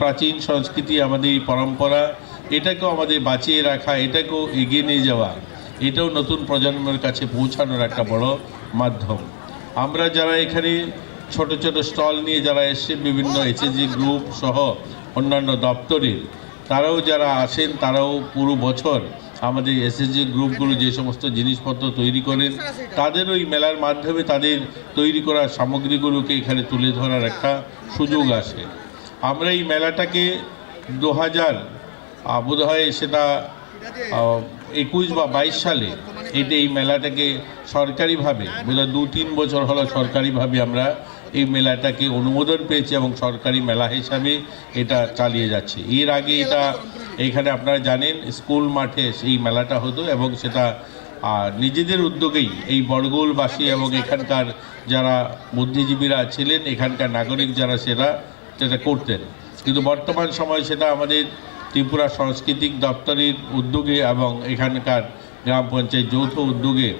প্রাচীন সংস্কৃতি, আমাদের এই পরম্পরা, এটাকেও আমাদের বাঁচিয়ে রাখা, এটাকেও এগিয়ে নিয়ে যাওয়া, এটাও নতুন প্রজন্মের কাছে পৌঁছানোর একটা বড় মাধ্যম। আমরা যারা এখানে ছোট ছোট স্টল নিয়ে যারা এসছে, বিভিন্ন এইচএসজি গ্রুপ সহ অন্যান্য দপ্তরের, তারাও যারা আসেন, তারাও পুরো বছর আমাদের এসএসজি গ্রুপগুলো যে সমস্ত জিনিসপত্র তৈরি করেন, তাদের ওই মেলার মাধ্যমে তাদের তৈরি করা সামগ্রীগুলোকে এখানে তুলে ধরার একটা সুযোগ আসে। আমরা এই মেলাটাকে 2000 বোধহয় সেটা 21 বা 22 সালে এই মেলাটাকে সরকারিভাবে, বোধহয় 2-3 বছর হলো সরকারিভাবে আমরা এই মেলাটাকে অনুমোদন পেয়েছি এবং সরকারি মেলা হিসাবে এটা চালিয়ে যাচ্ছে। এর আগে এটা এখানে আপনারা জানেন স্কুল মাঠে এই মেলাটা হতো এবং সেটা নিজেদের উদ্যোগেই এই বড়গোলবাসী এবং এখানকার যারা বুদ্ধিজীবীরা ছিলেন, এখানকার নাগরিক যারা, সেটা করতেন। কিন্তু বর্তমান সময় সেটা আমাদের ত্রিপুরা সাংস্কৃতিক দপ্তরের উদ্যোগে এবং এখানকার গ্রাম পঞ্চায়েত যৌথ উদ্যোগে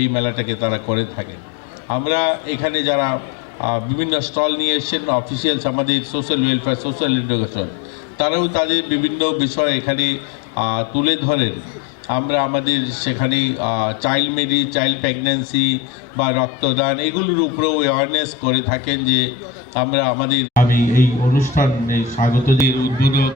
এই মেলাটাকে তারা করে থাকেন। আমরা এখানে যারা বিভিন্ন স্টল নিয়ে এসেছেন, অফিসিয়ালস, আমাদের সোশ্যাল ওয়েলফেয়ার, সোশ্যাল এডুকেশন, তারাও তাদের বিভিন্ন বিষয় এখানে তুলে ধরেন। আমরা আমাদের সেখানে চাইল্ড ম্যারেজ, চাইল্ড প্রেগন্যান্সি বা রক্তদান, এগুলোর উপরেও অ্যাওয়ারনেস করে থাকেন। যে আমরা আমি এই অনুষ্ঠানে স্বাগত দিয়ে উদ্বোধক